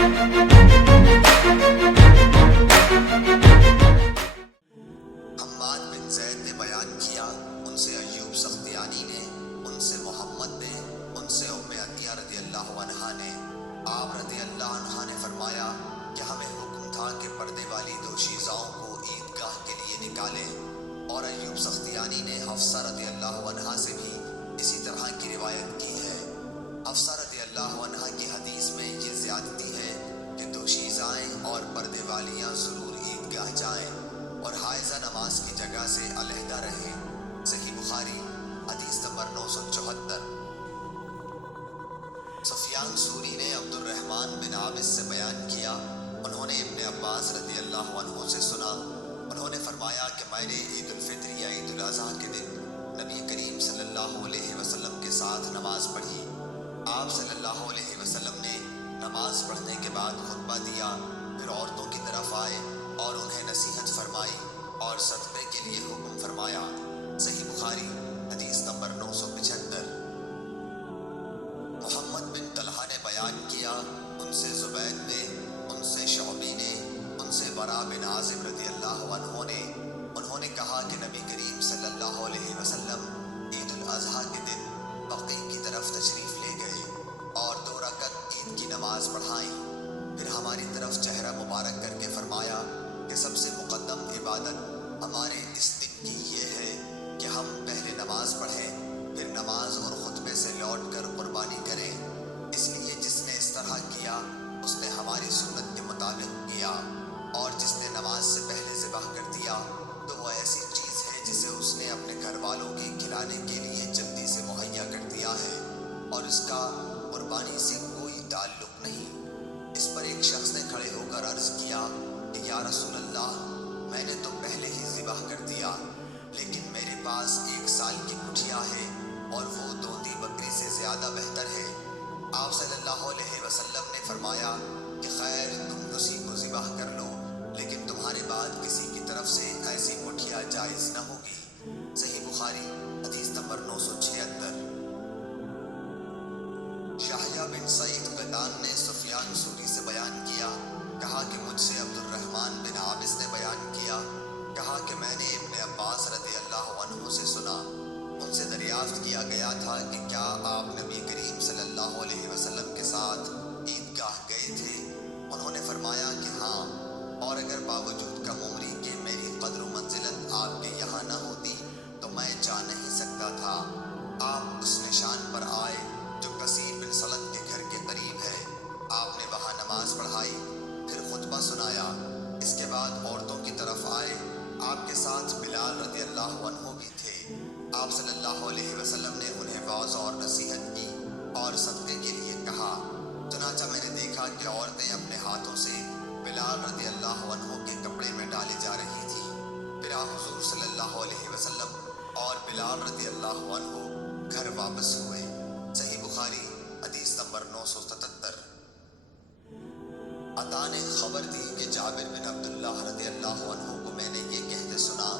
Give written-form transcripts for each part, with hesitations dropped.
حماد بن زید نے بیان کیا، ان سے ایوب سختیانی نے، ان سے محمد نے، ان سے ام عطیہ رضی اللہ عنہا نے، آپ رضی اللہ عنہا نے فرمایا کہ ہمیں حکم تھا کہ پردے والی دوشیزاؤں کو عیدگاہ کے لیے نکالیں، اور ایوب سختیانی نے حفصہ رضی اللہ عنہا سے بھی اسی طرح کی روایت کی ہے۔ حفصہ رضی اللہ عنہا کی حدیث میں یہ زیادتی ہے کہ دوشیزائیں اور پردے والیاں ضرور عیدگاہ جائیں اور حائضہ نماز کی جگہ سے علیحدہ رہیں۔ صحیح بخاری حدیث نمبر 974۔ سفیان ثوری نے عبد الرحمن بن عابس سے بیان کیا، انہوں نے ابن عباس رضی اللہ عنہ سے سنا، انہوں نے فرمایا کہ میں نے عید الفطر یا عید الاضحیٰ کے دن نبی کریم صلی اللہ علیہ وسلم کے ساتھ نماز پڑھی۔ آپ صلی اللہ علیہ وسلم نے نماز پڑھنے کے بعد خطبہ دیا، پھر عورتوں کی طرف آئے اور انہیں نصیحت فرمائی اور صدقے کے لیے حکم فرمایا۔ صحیح بخاری حدیث نمبر 975۔ محمد بن طلحہ نے بیان کیا، ان سے زبید نے، ان سے شعبی نے، ان سے برا بن عازب رضی اللہ عنہ نے، انہوں نے کہا کہ نبی کریم صلی اللہ علیہ وسلم عید الاضحیٰ کے دن بقیع کی طرف تشریف لے گئے اور 2 رکعت عید کی نماز پڑھائیں، پھر ہماری طرف چہرہ مبارک کر کے فرمایا کہ سب سے مقدم عبادت ہمارے اس دن کی یہ ہے کہ ہم پہلے نماز پڑھیں، پھر نماز اور خطبے سے لوٹ کر قربانی کریں، اس لیے جس نے اس طرح کیا اس نے ہماری سنت کے مطابق کیا، اور جس نے نماز سے پہلے ذبح کر دیا تو وہ ایسی چیز ہے جسے اس نے اپنے گھر والوں کے کھلانے کے لیے جلدی سے مہیا کر دیا ہے اور اس کا قربانی سے کوئی تعلق نہیں۔ اس پر ایک شخص نے کھڑے ہو کر عرض کیا کہ یا رسول اللہ، میں نے تو پہلے ہی ذبح کر دیا، لیکن میرے پاس 1 سال کی کٹھیا ہے اور وہ دوندی بکری سے زیادہ بہتر ہے۔ آپ صلی اللہ علیہ وسلم نے فرمایا کہ خیر، تم اسی کو ذبح کر لو، لیکن تمہارے بعد کسی کی طرف سے ایسی کٹھیا جائز نہ ہوگی۔ صحیح بخاری حدیث نمبر 976۔ یحییٰ بن سعید قطان نے سفیان ثوری سے بیان کیا، کہا کہ مجھ سے عبد الرحمن بن عابس نے بیان کیا، کہا کہ میں نے ابن عباس رضی اللہ عنہ سے سنا، ان سے دریافت کیا گیا تھا کہ کیا آپ نبی کریم صلی اللہ علیہ وسلم کے ساتھ عیدگاہ گئے تھے؟ انہوں نے فرمایا کہ ہاں، اور اگر باوجود کم عمری کے میری قدر و منزلت آپ کے یہاں نہ ہوتی تو میں جا نہیں سکتا تھا۔ آپ اس نشان پر آئے جو کثیر بن سلط کے گھر کے قریب ہے، آپ نے وہاں نماز پڑھائی، پھر خطبہ سنایا، اس کے بعد عورتوں کی طرف آئے، آپ کے ساتھ بلال رضی اللہ عنہ بھی تھے۔ آپ صلی اللہ علیہ وسلم نے انہیں واعظ اور نصیحت کی اور صدقے کے لیے کہا، چنانچہ میں نے دیکھا کہ عورتیں اپنے ہاتھوں سے بلال رضی اللہ عنہ کے کپڑے میں ڈالی جا رہی تھیں، پھر آپ حضور صلی اللہ علیہ وسلم اور بلال رضی اللہ عنہ گھر واپس ہوئے۔ صحیح بخاری حدیث نمبر 977۔ عطا نے خبر دی کہ جابر بن عبداللہ رضی اللہ عنہ کو میں نے یہ کہتے سنا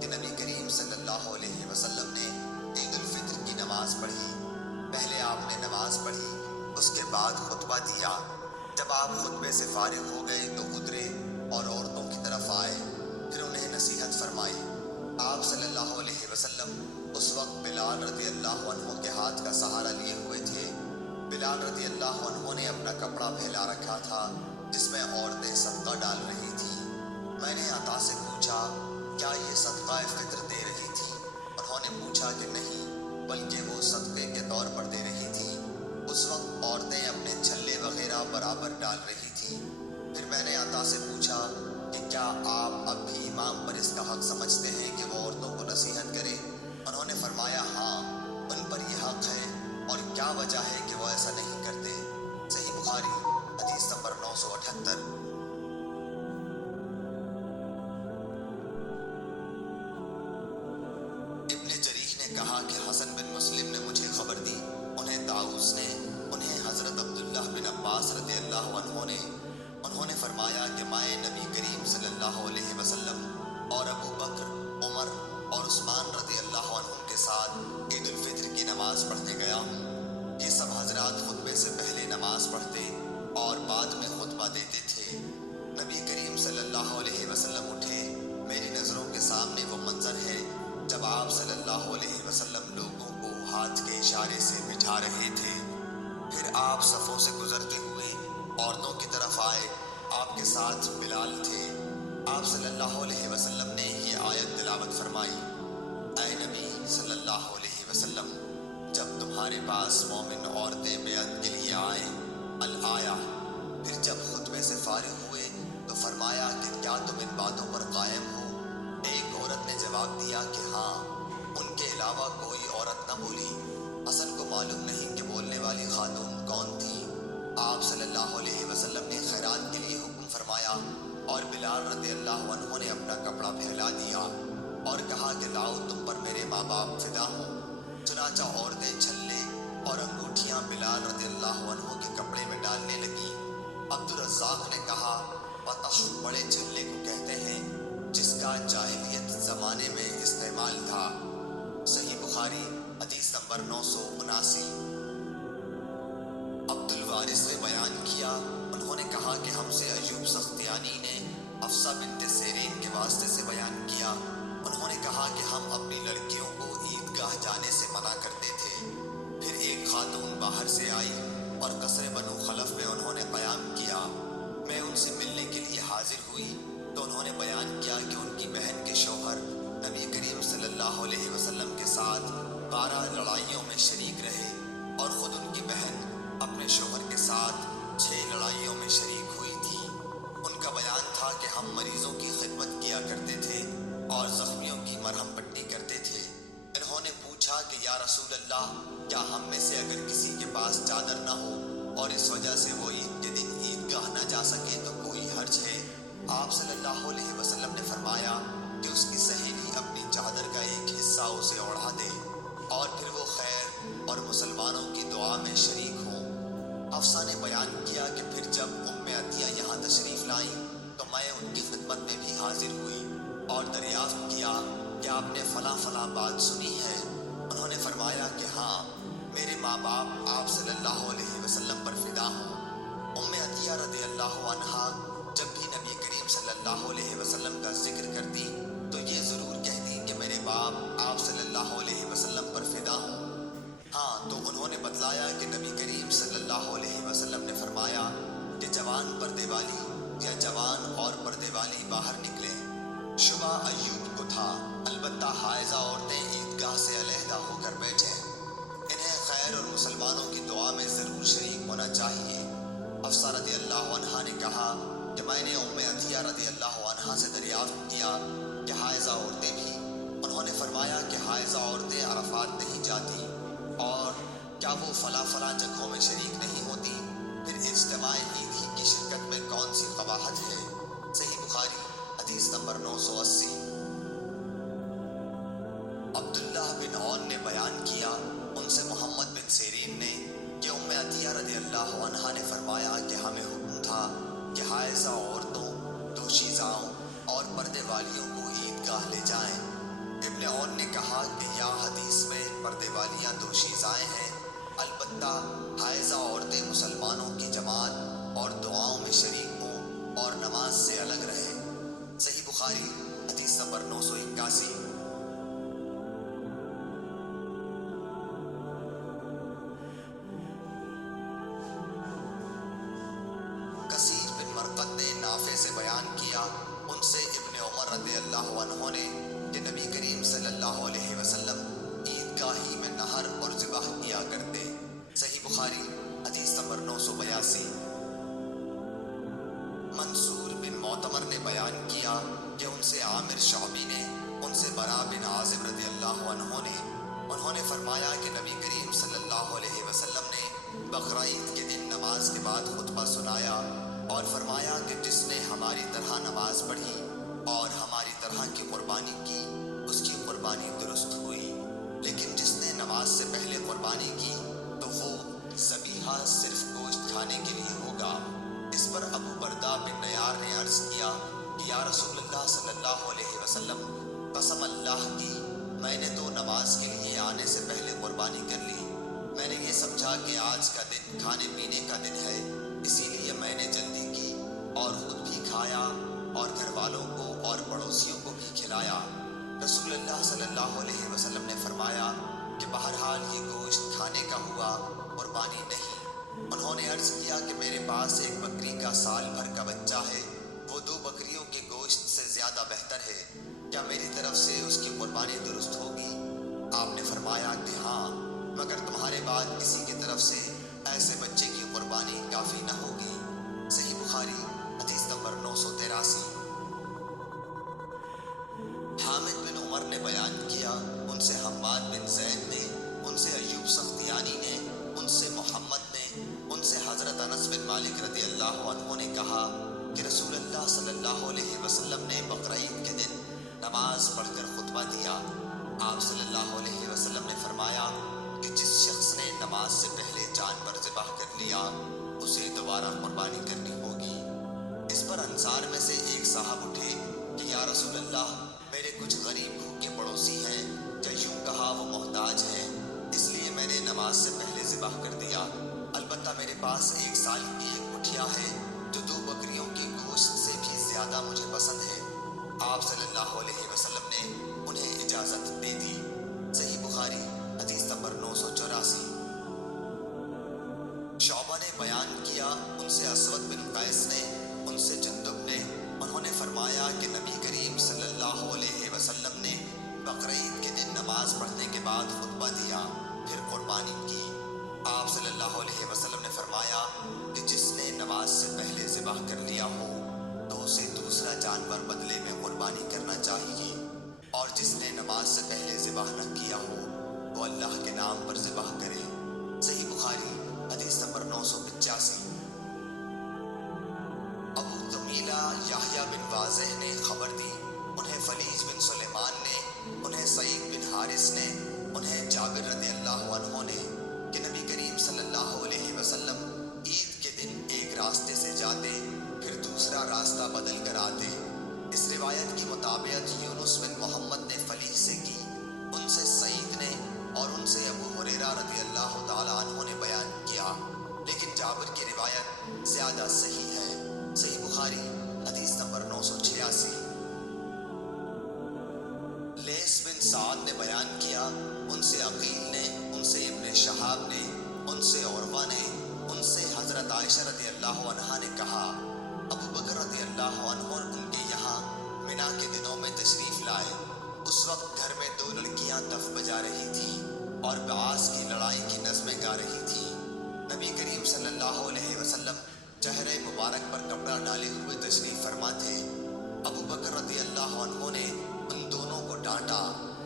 کہ نبی کریم صلی اللہ علیہ وسلم نے عید الفطر کی نماز پڑھی، پہلے آپ نے نماز پڑھی، اس کے بعد خطبہ دیا، جب آپ خطبے سے فارغ ہو گئے تو اترے اور عورتوں کی طرف آئے، پھر انہیں نصیحت فرمائی۔ آپ صلی اللہ علیہ وسلم اس وقت بلال رضی اللہ عنہ کے ہاتھ کا سہارا لیے ہوئے تھے۔ بلال رضی اللہ عنہ نے اپنا کپڑا پھیلا رکھا تھا جس میں عورتیں صدقہ ڈال رہی تھیں۔ میں نے عطا سے پوچھا، کیا یہ صدقہ فطر دے رہی تھی؟ انہوں نے پوچھا کہ نہیں، بلکہ وہ صدقے کے طور پر دے رہی تھی۔ اس وقت عورتیں اپنے چھلے وغیرہ برابر ڈال رہی تھیں۔ پھر میں نے عطا سے پوچھا کہ کیا آپ اب بھی امام پر اس کا حق سمجھتے ہیں کہ وہ عورتوں کو نصیحت کرے؟ انہوں نے فرمایا ہاں، ان پر یہ حق ہے، اور کیا وجہ ہے کہ وہ ایسا نہیں کرتے؟ صحیح بخاری حدیث نمبر 978۔ ابن جریح نے کہا کہ حسن بن مسلم نے مجھے خبر دی، انہیں طاؤس نے، انہیں حضرت عبداللہ بن عباس رضی اللہ عنہ نے، انہوں نے فرمایا کہ میں نبی کریم صلی اللہ علیہ وسلم اور ابو بکر، عمر اور عثمان رضی اللہ عنہ کے ساتھ عید الفطر کی نماز پڑھنے گیا ہوں۔ یہ سب حضرات خطبے سے پہلے نماز پڑھتے اور بعد میں خطبہ عورتوں کی طرف آئے۔ آپ کے ساتھ بلال تھے۔ آپ صلی اللہ علیہ وسلم نے یہ آیت تلاوت فرمائی: اے نبی صلی اللہ علیہ وسلم، جب تمہارے پاس مومن عورتیں بیعت کے لیے آئیں، الآیہ۔ پھر جب خطبے سے فارغ ہوئے تو فرمایا کہ کیا تم ان باتوں پر قائم ہو؟ ایک عورت نے جواب دیا کہ ہاں۔ ان کے علاوہ کوئی عورت نہ بولی۔ حسن کو معلوم نہیں کہ بولنے والی خاتون کون تھی۔ آپ صلی اللہ علیہ وسلم نے خیرات کے لیے حکم فرمایا اور بلال رضی اللہ عنہ نے اپنا کپڑا پھیلا دیا اور کہا کہ لاؤ تم پر میرے ماں باپ فدا ہوں۔ چنانچہ عورتیں چھلے اور انگوٹھیاں بلال رضی اللہ عنہ کے کپڑے میں ڈالنے لگیں۔ عبدالرزاق نے کہا پتح بڑے چھلے کو کہتے ہیں جس کا جاہلیت زمانے میں استعمال تھا۔ صحیح بخاری حدیث نمبر 979۔ عبد الوارث نے بیان کیا، انہوں نے کہا کہ ہم سے ایوب سختیانی نے حفصہ بنت سیرین کے واسطے سے بیان کیا۔ انہوں نے کہا کہ ہم اپنی لڑکیوں کو عیدگاہ جانے سے منع کرتے تھے۔ پھر ایک خاتون باہر سے آئی اور قصر بنو خلف میں انہوں نے قیام کیا۔ میں ان سے ملنے کے لیے حاضر ہوئی تو انہوں نے بیان کیا کہ ان کی بہن کے شوہر نبی کریم صلی اللہ علیہ وسلم کے ساتھ 12 لڑائیوں میں شریک رہے اور خود ان کی بہن اپنے شوہر کے ساتھ 6 لڑائیوں میں شریک ہوئی تھی۔ ان کا بیان تھا کہ ہم مریضوں کی خدمت کیا کرتے تھے اور زخمیوں کی مرہم پٹی کرتے تھے۔ انہوں نے پوچھا کہ یا رسول اللہ، کیا ہم میں سے اگر کسی کے پاس چادر نہ ہو اور اس وجہ سے وہ عید کے دن عیدگاہ نہ جا سکے تو کوئی حرج ہے؟ آپ صلی اللہ علیہ وسلم نے فرمایا کہ اس کی سہیلی اپنی چادر کا ایک حصہ اسے اوڑھا دے اور پھر وہ خیر اور مسلمانوں کی دعا میں شریک ہوں۔ حفصہ نے بیان کیا کہ پھر جب عطیہ یہاں تشریف لائیں تو میں ان کی خدمت میں بھی حاضر ہوئی اور دریافت کیا کہ آپ نے فلاں فلاں بات سنی ہے؟ انہوں نے فرمایا کہ ہاں، میرے ماں باپ آپ صلی اللہ علیہ وسلم پر فدا ہوں۔ عطیہ رضی اللہ عنہا جب بھی نبی کریم صلی اللہ علیہ وسلم کا ذکر کرتی تو یہ ضرور کہتی کہ میرے باپ آپ صلی اللہ علیہ وسلم پر فدا ہوں۔ ہاں، تو انہوں نے بتلایا کہ نبی کریم صلی اللہ علیہ وسلم نے فرمایا کہ جوان پردے والی یا جوان اور پردے والی باہر نکلیں۔ شبہ ایوب کو تھا، البتہ حائضہ عورتیں عیدگاہ سے علیحدہ ہو کر بیٹھیں۔ انہیں خیر اور مسلمانوں کی دعا میں ضرور شریک ہونا چاہیے۔ حفصہ رضی اللہ عنہا نے کہا کہ میں نے عطیہ رضی اللہ عنہا سے دریافت کیا کہ حائضہ عورتیں بھی؟ انہوں نے فرمایا کہ حائضہ عورتیں عرفات نہیں جاتی، اور کیا وہ فلاں فلاں جگہوں میں شریک نہیں ہوتی؟ پھر اجتماع عیدی کی شرکت میں کون سی قباحت ہے؟ صحیح بخاری حدیث نمبر 980۔ عبداللہ بن عون نے بیان کیا، ان سے محمد بن سیرین نے کہ عطیہ رضی اللہ عنہا نے فرمایا کہ ہمیں حکم تھا کہ حائضہ عورتوں، دوشیزاؤں اور پردے والیوں کو عیدگاہ لے جائیں۔ ابن عون نے کہا کہ یا حدیث میں پردے والیاں دوشیزائیں ہیں، البتہ حائضہ عورتیں مسلمانوں کی جماعت اور دعاؤں میں شریک ہوں اور نماز سے الگ رہیں۔ صحیح بخاری حدیث نمبر 981۔ کثیر بن مرقد نے نافع سے بیان کیا، ان سے ابن عمر رضی اللہ عنہ نے کہ نبی کریم صلی اللہ علیہ وسلم عیدگاہی میں نہر اور ذبح کیا کرتے۔ صحیح بخاری حدیث نمبر 982۔ منصور بن معتمر نے بیان کیا کہ ان سے عامر شعبی نے ان سے برا بن عازب رضی اللہ عنہ نے انہوں نے فرمایا کہ نبی کریم صلی اللہ علیہ وسلم نے بقرعید کے دن نماز کے بعد خطبہ سنایا اور فرمایا کہ جس نے ہماری طرح نماز پڑھی اور ہماری طرح کی قربانی کی، اس کی قربانی درست ہوئی، لیکن جس نے نماز سے پہلے قربانی کی تو وہ ذبیحہ صرف گوشت کھانے کے لیے ہوگا۔ اس پر ابو بردہ بن نیار نے عرض کیا کہ یا رسول اللہ صلی اللہ علیہ وسلم، قسم اللہ کی میں نے تو نماز کے لیے آنے سے پہلے قربانی کر لی۔ میں نے یہ سمجھا کہ آج کا دن کھانے پینے کا دن ہے، اسی لیے میں نے جلدی کی اور خود بھی کھایا اور گھر والوں کو اور پڑوسیوں کو بھی کھلایا۔ رسول اللہ صلی اللہ علیہ وسلم نے فرمایا کہ بہرحال یہ گوشت کھانے کا ہوا، قربانی نہیں۔ انہوں نے عرض کیا کہ میرے پاس ایک بکری کا سال بھر کا بچہ ہے، وہ 2 بکریوں کے گوشت سے زیادہ بہتر ہے، کیا میری طرف سے اس کی قربانی درست ہوگی؟ آپ نے فرمایا کہ ہاں، مگر تمہارے بعد کسی کی طرف سے ایسے بچے کی قربانی کافی نہ ہوگی۔ صحیح بخاری حدیث نمبر 983۔ حامد بن عمر نے بیان کیا، ان سے حماد بن زید نے، ان سے ایوب سختیانی نے، ان سے محمد نے، ان سے حضرت انس بن مالک رضی اللہ عنہ نے کہا کہ رسول اللہ صلی اللہ علیہ وسلم نے بقرعید کے دن نماز پڑھ کر خطبہ دیا۔ آپ صلی اللہ علیہ وسلم نے فرمایا کہ جس شخص نے نماز سے پہلے جانور ذبح کر لیا اسے دوبارہ قربانی کرنی ہوگی۔ اس پر انصار میں سے ایک صاحب اٹھے کہ یا رسول اللہ، میرے کچھ غریب بھوکے پڑوسی ہیں، یا یوں کہا وہ محتاج ہیں، اس لیے میں نے نماز سے پہلے ذبح کر دیا۔ البتہ میرے پاس 1 سال کی ایک مٹھیا ہے جو 2 بکریوں کے گوشت سے بھی زیادہ مجھے پسند ہے۔ آپ صلی اللہ علیہ وسلم نے انہیں اجازت دے دی۔ صحیح بخاری حدیث نمبر 984۔ شعبہ نے بیان کیا، ان سے اسود بن قیس نے، ان سے جندب نے، انہوں نے فرمایا کہ نبی کریم صلی اللہ علیہ وسلم نے بقرعید کے دن نماز پڑھنے کے بعد خطبہ دیا، پھر قربانی کی۔ آپ صلی اللہ علیہ وسلم نے فرمایا کہ جس نے نماز سے پہلے ذبح کر لیا ہو تو اسے دوسرا جانور بدلے میں قربانی کرنا چاہیے، اور جس نے نماز سے پہلے ذبح نہ کیا ہو وہ اللہ کے نام پر ذبح کرے۔ صحیح بخاری حدیث نمبر 985۔ ابو طمیلہ یحییٰ بن واضح نے خبر دی، انہیں فلیج بن سلیمان نے، انہیں سعید بن حارث نے، انہیں جابر رضی اللہ عنہ نے کہ نبی کریم صلی اللہ علیہ وسلم عید کے دن ایک راستے سے جاتے پھر دوسرا راستہ بدل کر آتے۔ اس روایت کی مطابقت یونس بن محمد نے فلیج سے کی، ان سے سعید نے اور ان سے ابو ہریرہ رضی اللہ تعالیٰ عنہ نے بیان کیا، لیکن جابر کی روایت زیادہ صحیح ہے۔ صحیح بخاری حدیث نمبر 986۔ لیث بن سعد نے بیان کیا، ان سے عقیل نے، ان سے ابن شہاب نے، ان سے عروہ نے، ان سے حضرت عائشہ رضی اللہ عنہا نے کہا ابو بکر رضی اللہ عنہ ان کے یہاں منا کے دنوں میں تشریف لائے۔ اس وقت گھر میں 2 لڑکیاں دف بجا رہی تھیں اور بعاث کی لڑائی کی نظمیں گا رہی تھیں۔ نبی کریم صلی اللہ علیہ وسلم چہرے مبارک پر کپڑا ڈالے ہوئے تشریف فرما تھے۔ ابو بکر رضی اللہ عنہ نے ان دونوں کو ڈانٹا،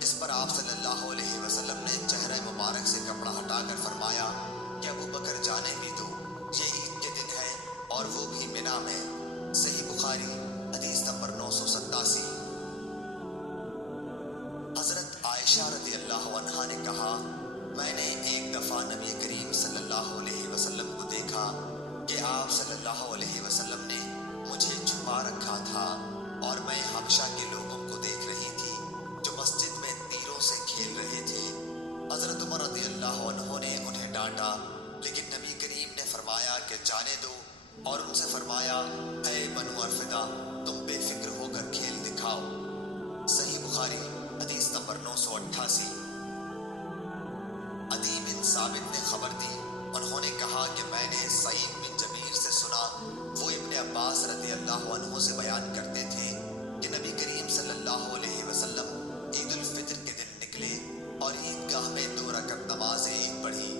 اس پر آپ صلی اللہ علیہ وسلم نے چہرے مبارک سے کپڑا ہٹا کر فرمایا کہ ابو بکر جانے بھی دو، یہ عید کے دن ہے اور وہ بھی منا میں۔ صحیح بخاری حدیث نمبر 987۔ حضرت عائشہ رضی اللہ عنہا نے کہا، میں نے ایک دفعہ نبی کریم صلی اللہ علیہ وسلم کو دیکھا کہ آپ صلی اللہ علیہ وسلم نے مجھے چھپا رکھا تھا اور میں حبشہ کے لوگوں کو دیکھ رہی تھی جو مسجد میں تیروں سے کھیل رہے تھے۔ حضرت عمر رضی اللہ عنہ نے انہیں ڈانٹا، لیکن نبی کریم نے فرمایا کہ جانے دو، اور ان سے فرمایا اے بنو ارفدہ، تم بے فکر ہو کر کھیل دکھاؤ۔ صحیح بخاری حدیث نمبر 988۔ عدی بن ثابت نے خبر دی، انہوں نے کہا کہ میں نے سعید بن جبیر سے سنا، وہ ابن عباس رضی اللہ عنہ سے بیان کرتے تھے کہ نبی کریم صلی اللہ علیہ وسلم عید الفطر کے دن نکلے اور عیدگاہ میں 2 رکعت نماز عید پڑھی۔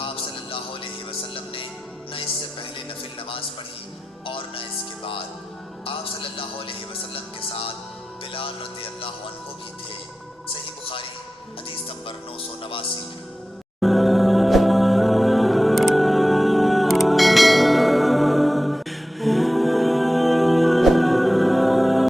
آپ صلی اللہ علیہ وسلم نے نہ اس سے پہلے نفل نماز پڑھی اور نہ اس کے بعد۔ آپ صلی اللہ علیہ وسلم کے ساتھ بلال رضی اللہ عنہ بھی تھے۔ صحیح بخاری حدیث نمبر 989۔